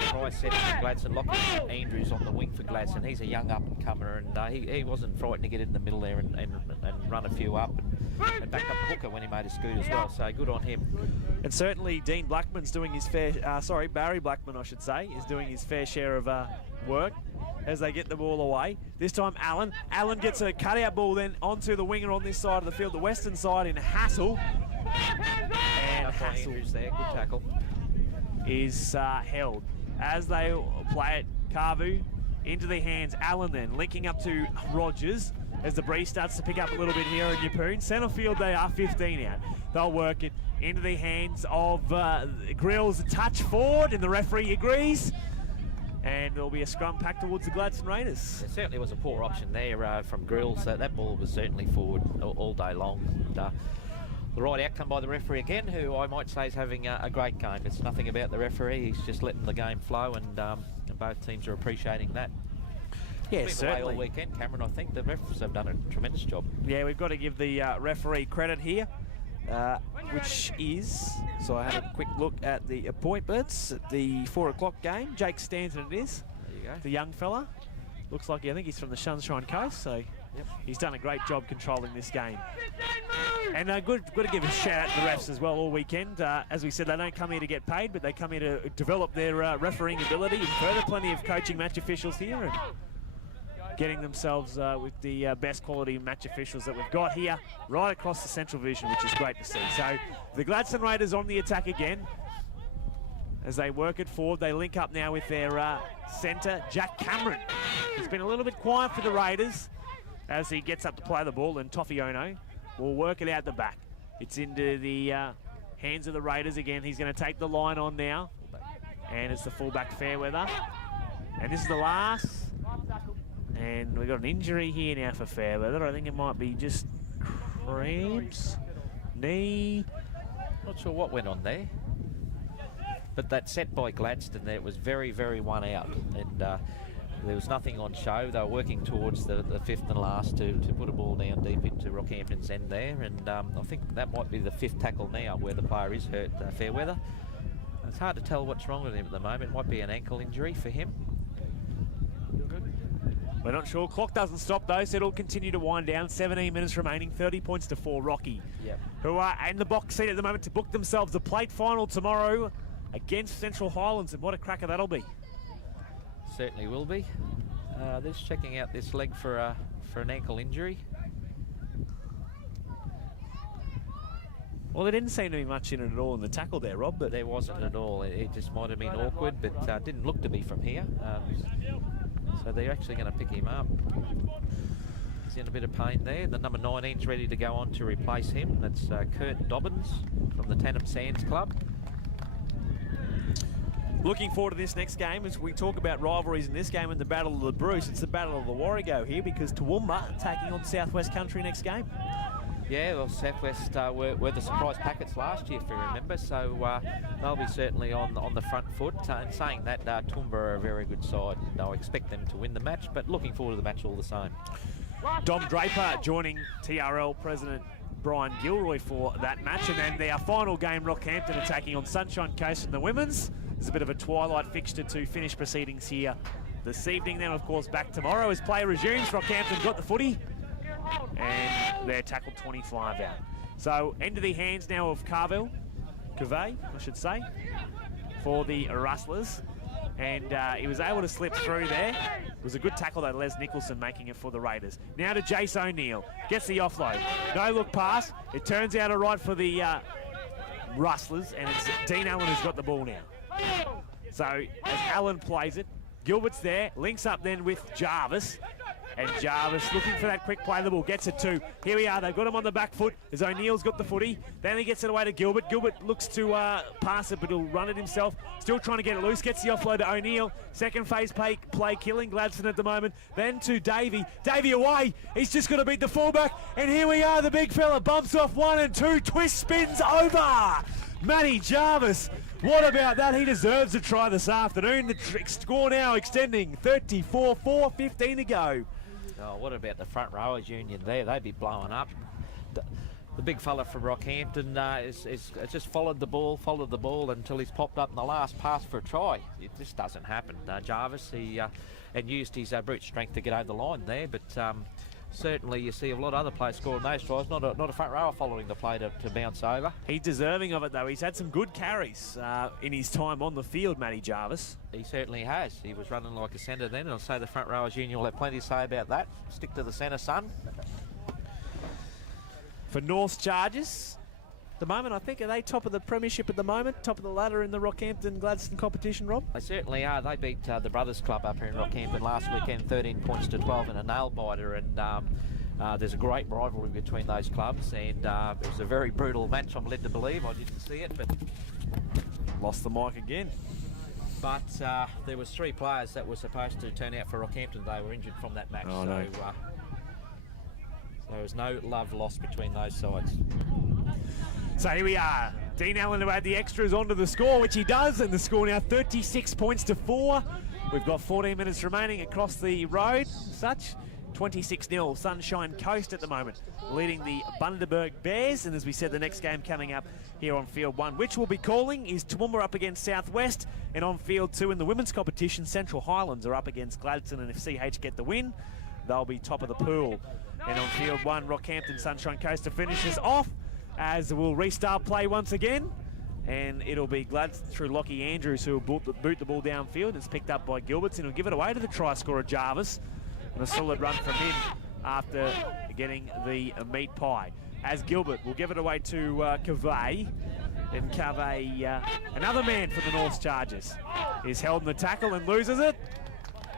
try set for Gladstone. Lachlan Andrews on the wing for Gladstone. He's a young up-and-comer, and he wasn't frightened to get in the middle there and run a few up and back up the hooker when he made a scoot as well, so good on him. And certainly Dean Blackman's doing his Barry Blackman, I should say, is doing his fair share of work as they get the ball away. This time Allen gets a cutout ball then onto the winger on this side of the field, the western side in Hassall. And Hassall there, good tackle. Is held as they play it. Kuveu into the hands. Allen then linking up to Rogers as the breeze starts to pick up a little bit here in Yeppoon. Centre field, they are 15 out. They'll work it into the hands of Grills. A touch forward, and the referee agrees. And there'll be a scrum pack towards the Gladstone Raiders. There certainly was a poor option there from Grills. That ball was certainly forward all day long. And, the right outcome by the referee again, who I might say is having a great game. It's nothing about the referee. He's just letting the game flow, and both teams are appreciating that. Yeah, certainly. All weekend, Cameron, I think the refs have done a tremendous job. Yeah, we've got to give the referee credit here, which is, so I had a quick look at the appointments at the 4 o'clock game. Jake Stanton it is. There you go. The young fella. Looks like, I think he's from the Sunshine Coast, so yep. He's done a great job controlling this game. And good to give a shout out to the refs as well all weekend. As we said, they don't come here to get paid, but they come here to develop their refereeing ability, and further plenty of coaching match officials here and getting themselves with the best quality match officials that we've got here right across the Central Division, which is great to see. So the Gladstone Raiders on the attack again. As they work it forward, they link up now with their centre, Jack Cameron. He's been a little bit quiet for the Raiders as he gets up to play the ball, and Tofaeono will work it out the back. It's into the hands of the Raiders again. He's going to take the line on now, and it's the fullback Fairweather. And this is the last, and we've got an injury here now for Fairweather. I think it might be just cramps, knee. Not sure what went on there. But that set by Gladstone there was very, very one out, and there was nothing on show. They were working towards the 5th and last to put a ball down deep into Rockhampton's end there, and I think that might be the 5th tackle now where the player is hurt, Fairweather. It's hard to tell what's wrong with him at the moment. It might be an ankle injury for him. We're not sure. Clock doesn't stop though, so it'll continue to wind down. 17 minutes remaining, 30 points to 4 Rocky. Yep. Who are in the box seat at the moment to book themselves a plate final tomorrow against Central Highlands, and what a cracker that'll be. Certainly will be. Just checking out this leg for an ankle injury. Well, there didn't seem to be much in it at all in the tackle there, Rob. But there wasn't at all. It just might have been awkward, but didn't look to be from here. So they're actually going to pick him up. He's in a bit of pain there. The number 19's ready to go on to replace him. That's Kurt Dobbins from the Tannum Sands Club. Looking forward to this next game as we talk about rivalries in this game and the Battle of the Bruce. It's the Battle of the Warrego here because Toowoomba taking on Southwest Country next game. Yeah, well, Southwest were the surprise packets last year, if you remember, so they'll be certainly on the front foot. And saying that, Toowoomba are a very good side, and I expect them to win the match, but looking forward to the match all the same. Dom Draper joining TRL President Brian Gilroy for that match, and then their final game, Rockhampton attacking on Sunshine Coast in the women's. There's a bit of a twilight fixture to finish proceedings here this evening. Then, of course, back tomorrow as play resumes. Rockhampton got the footy, and they're tackled 25 out. So into the hands now of Kuveu, I should say, for the Rustlers. And he was able to slip through there. It was a good tackle though, Les Nicholson making it for the Raiders. Now to Jayce O'Neill, gets the offload. No look pass, it turns out all right for the Rustlers, and it's Dean Allen who's got the ball now. So as Allen plays it, Gilbert's there, links up then with Jarvis. And Jarvis looking for that quick play. The ball gets it too. Here we are. They've got him on the back foot as O'Neill's got the footy. Then he gets it away to Gilbert. Gilbert looks to pass it, but he'll run it himself. Still trying to get it loose. Gets the offload to O'Neill. Second phase play killing Gladstone at the moment. Then to Davey. Davey away. He's just got to beat the fullback. And here we are. The big fella bumps off 1 and 2. Twist spins over. Matty Jarvis. What about that? He deserves a try this afternoon. The score now extending 34-4, 15 to go. Oh, what about the front rowers union there? They'd be blowing up. The big fella from Rockhampton has just followed the ball until he's popped up in the last pass for a try. It just doesn't happen. Jarvis, he and used his brute strength to get over the line there, but certainly you see a lot of other players scoring those tries. Not a front rower following the play to bounce over. He's deserving of it though. He's had some good carries in his time on the field, Matty Jarvis. He certainly has. He was running like a centre then, and I'll say the front rowers union will have plenty to say about that. Stick to the centre, son. For North's Chargers, at the moment, I think, are they top of the premiership at the moment? Top of the ladder in the Rockhampton Gladstone competition, Rob? They certainly are. They beat the Brothers Club up here in Rockhampton last weekend, 13 points to 12 in a nail-biter, and there's a great rivalry between those clubs, and it was a very brutal match, I'm led to believe. I didn't see it, but... Lost the mic again. But there was 3 players that were supposed to turn out for Rockhampton. They were injured from that match, so there was no love lost between those sides. So here we are. Dean Allen to add the extras onto the score, which he does, and the score now 36 points to 4. We've got 14 minutes remaining across the road. Such 26-0 Sunshine Coast at the moment, leading the Bundaberg Bears. And as we said, the next game coming up here on Field 1, which we'll be calling, is Toowoomba up against Southwest. And on Field 2 in the women's competition, Central Highlands are up against Gladstone. And if CH get the win, they'll be top of the pool. And on Field 1, Rockhampton Sunshine Coast to finish us off, as we'll restart play once again. And it'll be Gladstone through Lockie Andrews who will boot the ball downfield. It's picked up by Gilbert, and he'll give it away to the try scorer Jarvis. And a solid run from him after getting the meat pie. As Gilbert will give it away to Kuveu. And Kuveu, another man for the North Chargers, is held in the tackle and loses it.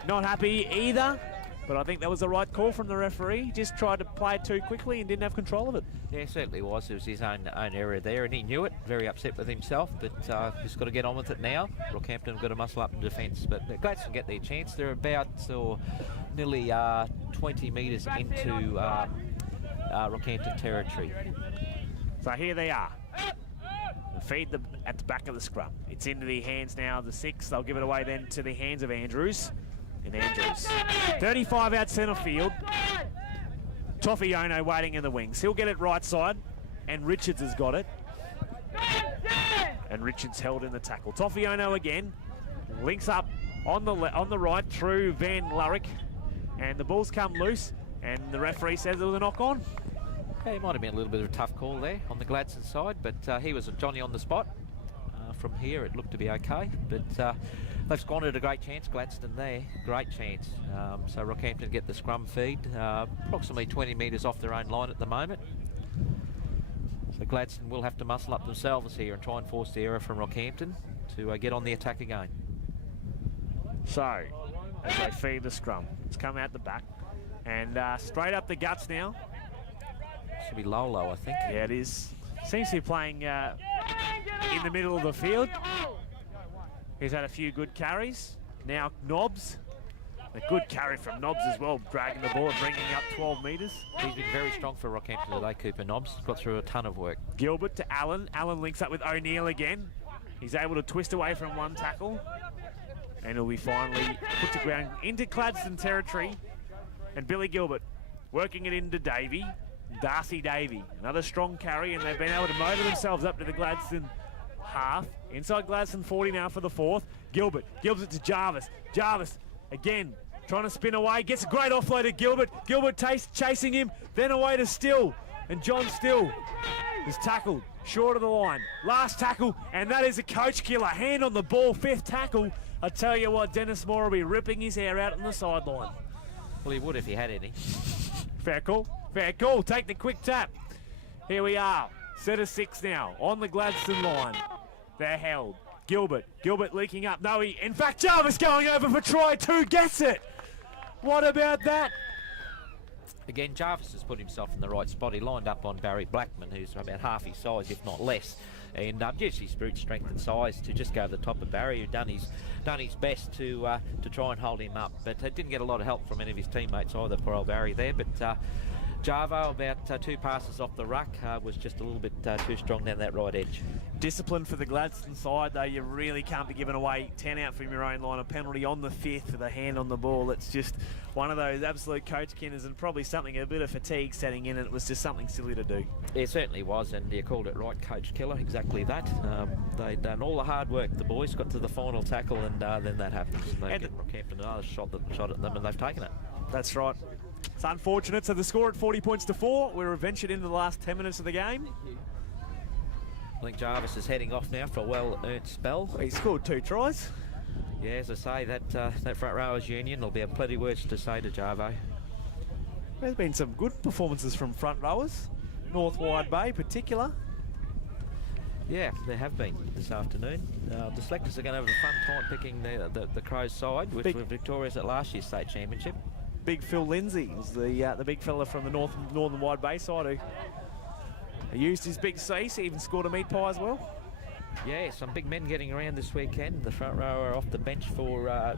Not happy either, but I think that was the right call from the referee. Just tried to play it too quickly and didn't have control of it. Yeah, it certainly was. It was his own area there, and he knew it. Very upset with himself, but just got to get on with it now. Rockhampton have got to muscle up in defence, but Gladstone get their chance. They're about nearly 20 metres into Rockhampton territory. So here they are. Feed them at the back of the scrum. It's into the hands now of the 6. They'll give it away then to the hands of Andrews. And Andrews, 35 out centre field. Tofaeono waiting in the wings. He'll get it right side, and Richards has got it. And Richards held in the tackle. Tofaeono again links up on the right through Van Lawick. and the ball's come loose, and the referee says there was a knock on. Yeah, it might have been a little bit of a tough call there on the Gladstone side, but he was a Johnny on the spot. From here, it looked to be okay, but they've squandered a great chance, Gladstone there. Great chance. So Rockhampton get the scrum feed, approximately 20 metres off their own line at the moment. So Gladstone will have to muscle up themselves here and try and force the error from Rockhampton to get on the attack again. So, as they feed the scrum, it's come out the back, and straight up the guts now. Should be Lollo, I think. Yeah, it is. Seems to be playing in the middle of the field. He's had a few good carries. Now Nobbs. A good carry from Nobbs as well, dragging the ball and bringing up 12 metres. He's been very strong for Rockhampton today, Cooper Nobbs. Got through a ton of work. Gilbert to Allen. Allen links up with O'Neill again. He's able to twist away from one tackle. And he'll be finally put to ground into Gladstone territory. And Billy Gilbert working it into Davey. Darcy Davey, another strong carry, and they've been able to motor themselves up to the Gladstone half. Inside Gladstone 40 now for the fourth. Gilbert gives it to Jarvis. Jarvis again trying to spin away, gets a great offload to Gilbert. Gilbert chasing him, then away to Still, and John Still is tackled short of the line. Last tackle, and that is a coach killer. Hand on the ball, fifth tackle. I tell you what, Dennis Moore will be ripping his hair out on the sideline. Well, he would if he had any. Fair call. Fair call. Take the quick tap. Here we are. Set of 6 now on the Gladstone line. They're held. Gilbert leaking up. No, in fact, Jarvis going over for try 2. Gets it. What about that? Again, Jarvis has put himself in the right spot. He lined up on Barry Blackman, who's about half his size, if not less. And just his brute strength and size to just go over the top of Barry, who done his best to try and hold him up. But didn't get a lot of help from any of his teammates either, poor old Barry there. But Jarvo, about 2 passes off the ruck, was just a little bit too strong down that right edge. Discipline for the Gladstone side, though. You really can't be giving away 10 out from your own line. A penalty on the 5th for the hand on the ball. It's just one of those absolute coach kinners, and probably something, a bit of fatigue setting in, and it was just something silly to do. It certainly was, and you called it right, coach killer, exactly that. They'd done all the hard work. The boys got to the final tackle, and then that happens. They get Rockhampton another shot at them, and they've taken it. That's right. It's unfortunate. So the score at 40 points to 4. We're ventured into the last 10 minutes of the game. I think Jarvis is heading off now for a well-earned spell. He scored 2 tries. Yeah, as I say, that front rowers union will be a plenty words to say to Jarvo. There's been some good performances from front rowers. North Wide Bay particular. Yeah, there have been this afternoon. The selectors are going to have a fun time picking the Crows side, which were victorious at last year's state championship. Big Phil Lindsay was the big fella from the Northern Wide Bay side who used his big cease. He even scored a meat pie as well. Yeah, some big men getting around this weekend. The front rower off the bench for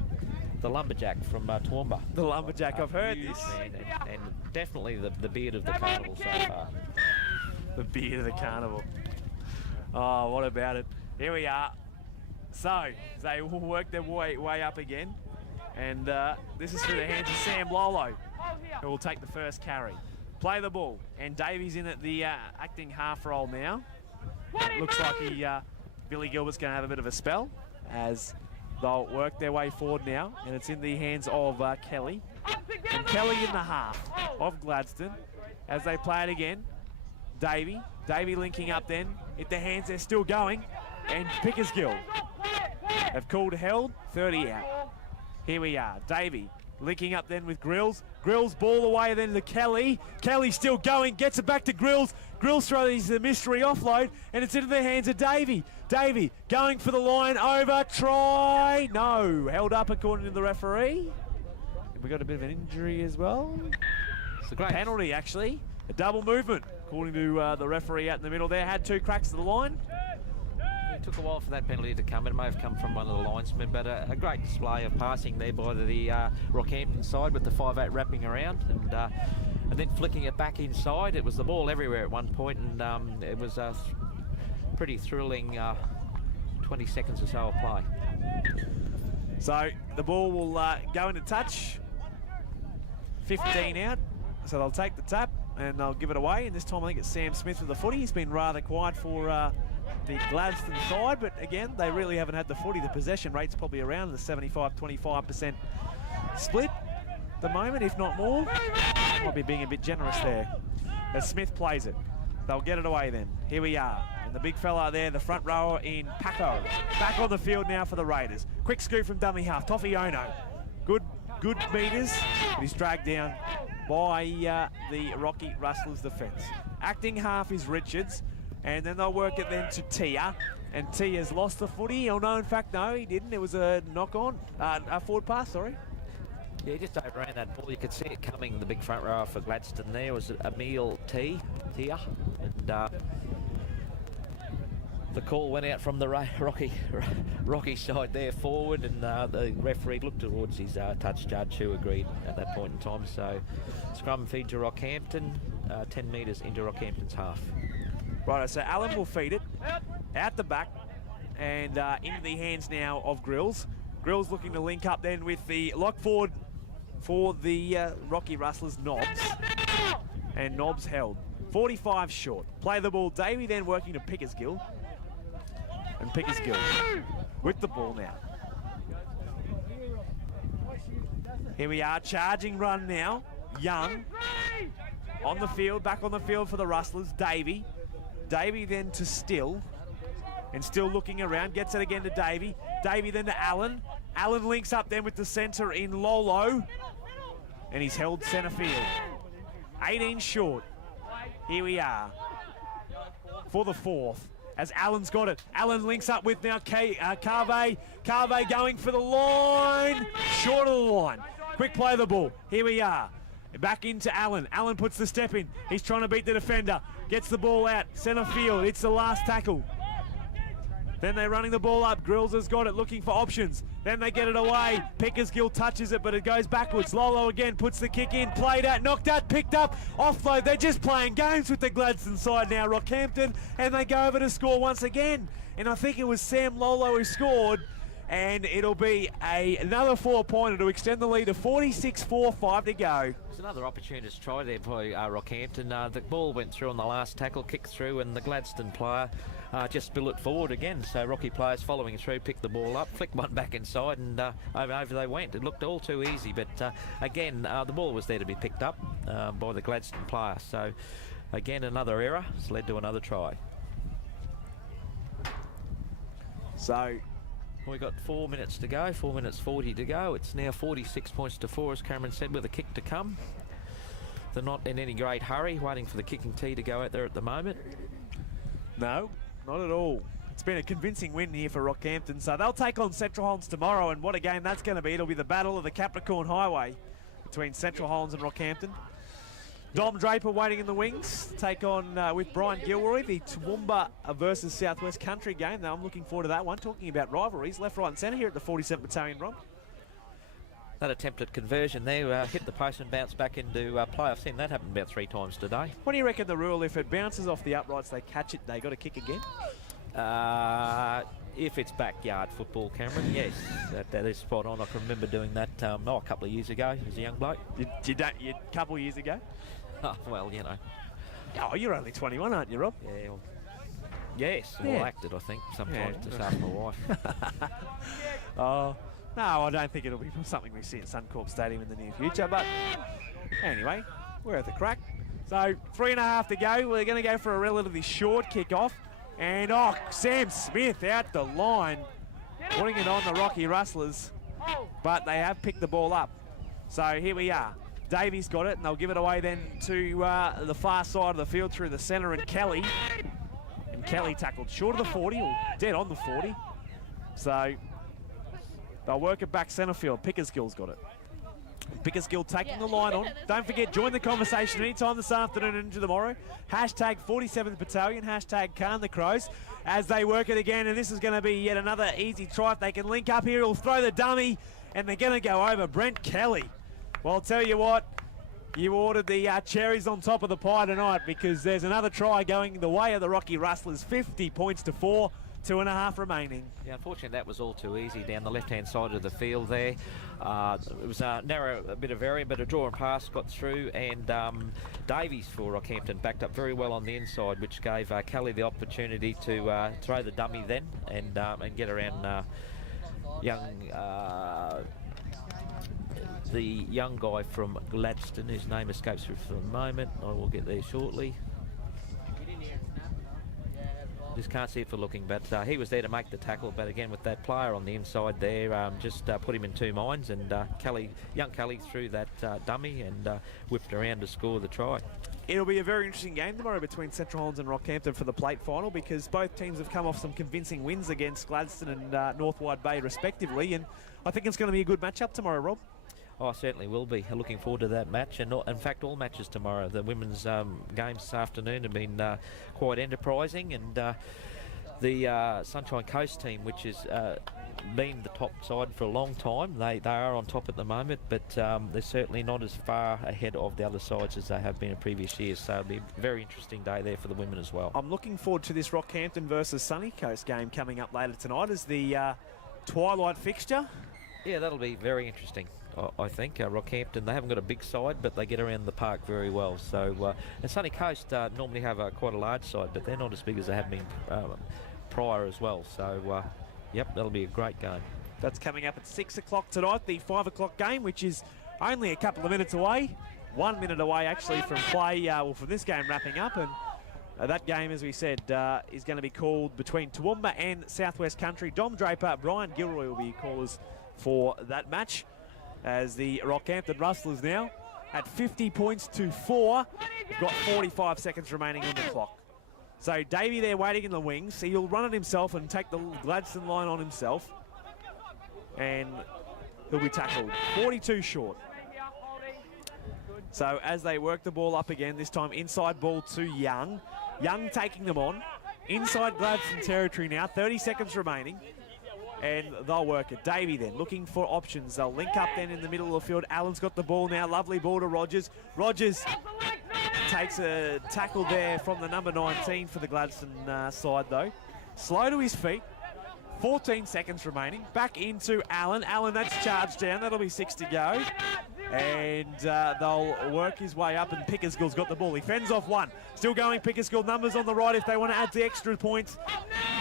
the Lumberjack from Toowoomba. The Lumberjack, I've heard this. And definitely the beard of the carnival so far. The beard of the carnival. Oh, what about it? Here we are. So, they will work their way up again. And this is through the hands of Sam Lollo, who will take the first carry. Play the ball, and Davey's in at the acting half roll now. It looks like Billy Gilbert's going to have a bit of a spell as they'll work their way forward now, and it's in the hands of Kelly. And Kelly in the half of Gladstone as they play it again. Davey linking up then. If the hands, they're still going. And Pickersgill have called held, 30 out. Here we are, Davey linking up then with Grills. Grills ball away then to Kelly. Kelly still going, gets it back to Grills. Grills throws the mystery offload, and it's into the hands of Davey. Davey going for the line over, try. No, held up according to the referee. We got a bit of an injury as well. It's a great penalty actually. A double movement according to the referee out in the middle there. Had 2 cracks to the line. It took a while for that penalty to come. It may have come from one of the linesmen, but a great display of passing there by the Rockhampton side with the 5'8" wrapping around and then flicking it back inside. It was the ball everywhere at one point, and it was a pretty thrilling 20 seconds or so of play. So the ball will go into touch. 15 out, so they'll take the tap and they'll give it away. And this time I think it's Sam Smith with the footy. He's been rather quiet for the Gladstone side, but again, they really haven't had the footy. The possession rate's probably around the 75-25% split. at the moment, if not more. Might be being a bit generous there. As Smith plays it, they'll get it away then. Here we are. And the big fella there, the front rower in Pakau. Back on the field now for the Raiders. Quick scoop from dummy half. Tofaeono. Good meters, but he's dragged down by the Rocky Rustlers defence. Acting half is Richards, and then they'll work it then to Tia. And Tia's lost the footy. Oh no, in fact, no, he didn't. It was a knock-on, a forward pass, sorry. Yeah, he just overran that ball. You could see it coming, the big front rower for Gladstone there. Was Emiel Tia. And the call went out from the Rocky side there forward, and the referee looked towards his touch judge, who agreed at that point in time. So scrum feed to Rockhampton, 10 metres into Rockhampton's half. Right, so Allen will feed it out the back and into the hands now of Grills. Grills looking to link up then with the lock forward for the Rocky Rustlers, Nobbs. And Nobbs held. 45 short. Play the ball. Davey then working to Pickersgill. And Pickersgill with the ball now. Here we are, charging run now. Young on the field, back on the field for the Rustlers. Davey. Davey then to Still. And Still looking around, gets it again to Davey. Davey then to Allen. Allen links up then with the centre in Lollo. And he's held centre field. 18 short. Here we are for the fourth. As Allen's got it. Allen links up with now Kuveu. Kuveu going for the line. Short of the line. Quick play the ball. Here we are. Back into Allen. Allen puts the step in. He's trying to beat the defender. Gets the ball out. Centre field. It's the last tackle. Then they're running the ball up. Grills has got it, looking for options. Then they get it away. Pickersgill touches it, but it goes backwards. Lollo again puts the kick in. Played out, knocked out, picked up, offload. They're just playing games with the Gladstone side now, Rockhampton, and they go over to score once again. And I think it was Sam Lollo who scored, and it'll be another 4-pointer to extend the lead to 46-4-5 to go. There's another opportunist try there by Rockhampton. The ball went through on the last tackle, kicked through, and the Gladstone player just spilled it forward again. So Rocky players following through, picked the ball up, flicked one back inside, and over they went. It looked all too easy, but again, the ball was there to be picked up by the Gladstone player. So again, another error has led to another try. So we've got 4 minutes to go, 4 minutes 40 to go. It's now 46 points to 4, as Cameron said, with a kick to come. They're not in any great hurry, waiting for the kicking tee to go out there at the moment. No, not at all. It's been a convincing win here for Rockhampton. So they'll take on Central Hollands tomorrow, and what a game that's going to be. It'll be the battle of the Capricorn Highway between Central Hollands and Rockhampton. Dom Draper waiting in the wings, take on with Brian Gilroy, the Toowoomba versus Southwest Country game. Now I'm looking forward to that one. Talking about rivalries, left, right and centre here at the 47th Battalion, Rob. That attempted conversion there, hit the post and bounced back into play. I've seen that happen about 3 times today. What do you reckon the rule, if it bounces off the uprights, they catch it, they got to kick again? If it's backyard football, Cameron, yes, that is spot on. I can remember doing that a couple of years ago as a young bloke. A couple of years ago? Oh, well, you know. Oh, you're only 21, aren't you, Rob? Yeah. Well, yes, well acted, I think, sometimes. Yeah. Just ask my wife. Oh, no, I don't think it'll be something we see at Suncorp Stadium in the near future. But anyway, we're at the crack. So 3.5 to go. We're going to go for a relatively short kick-off. And, Sam Smith out the line, putting it on the Rocky Rustlers. But they have picked the ball up. So here we are. Davey's got it, and they'll give it away then to the far side of the field through the centre, and Kelly. And Kelly tackled short of the 40, or dead on the 40. So they'll work it back centre field. Pickersgill's got it. Pickersgill taking the line on. Don't forget, join the conversation anytime this afternoon and into tomorrow. Hashtag 47th Battalion, hashtag Khan the Crows, as they work it again. And this is going to be yet another easy try. If they can link up here, he'll throw the dummy, and they're going to go over Brent Kelly. Well, I'll tell you what, you ordered the cherries on top of the pie tonight, because there's another try going the way of the Rocky Rustlers. 50 points to 4, 2.5 remaining. Yeah, unfortunately, that was all too easy down the left-hand side of the field there. It was a narrow bit of area, but a draw and pass got through, and Davies for Rockhampton backed up very well on the inside, which gave Kelly the opportunity to throw the dummy then and get around young the young guy from Gladstone, whose name escapes me for the moment. I will get there shortly. Just can't see it for looking, but he was there to make the tackle. But again, with that player on the inside there, just put him in two minds, and young Kelly threw that dummy and whipped around to score the try. It'll be a very interesting game tomorrow between Central Highlands and Rockhampton for the plate final, because both teams have come off some convincing wins against Gladstone and North Wide Bay respectively, and I think it's going to be a good matchup tomorrow, Rob. Oh, certainly will be. Looking forward to that match, and in fact all matches tomorrow. The women's games this afternoon have been quite enterprising, and the Sunshine Coast team, which has been the top side for a long time, they are on top at the moment, but they're certainly not as far ahead of the other sides as they have been in previous years, so it'll be a very interesting day there for the women as well. I'm looking forward to this Rockhampton versus Sunny Coast game coming up later tonight as the twilight fixture. Yeah, that'll be very interesting. I think Rockhampton, they haven't got a big side, but they get around the park very well. So, and Sunny Coast normally have quite a large side, but they're not as big as they have been prior as well. So, yep, that'll be a great game. That's coming up at 6 o'clock tonight, the 5 o'clock game, which is only a couple of minutes away. 1 minute away, actually, from play, from this game wrapping up. And that game, as we said, is going to be called between Toowoomba and Southwest Country. Dom Draper, Brian Gilroy will be callers for that match, as the Rockhampton Rustlers now at 50 points to 4. Got 45 seconds remaining on the clock. So Davey there waiting in the wings. He'll run it himself and take the Gladstone line on himself. And he'll be tackled. 42 short. So as they work the ball up again, this time inside ball to Young. Young taking them on. Inside Gladstone territory now, 30 seconds remaining. And they'll work it. Davey then looking for options. They'll link up then in the middle of the field. Allen's got the ball now. Lovely ball to Rogers. Rogers takes a tackle there from the number 19 for the Gladstone side though. Slow to his feet. 14 seconds remaining. Back into Allen. Allen, that's charged down. That'll be 6 to go. And they'll work his way up, and Pickersgill's got the ball. He fends off one. Still going Pickersgill. Numbers on the right if they want to add the extra points.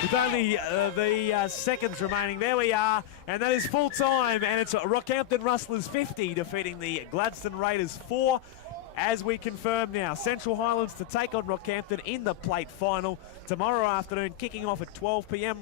With only the seconds remaining. There we are. And that is full time. And it's Rockhampton Rustlers 50 defeating the Gladstone Raiders 4. As we confirm now, Central Highlands to take on Rockhampton in the plate final tomorrow afternoon, kicking off at 12 p.m.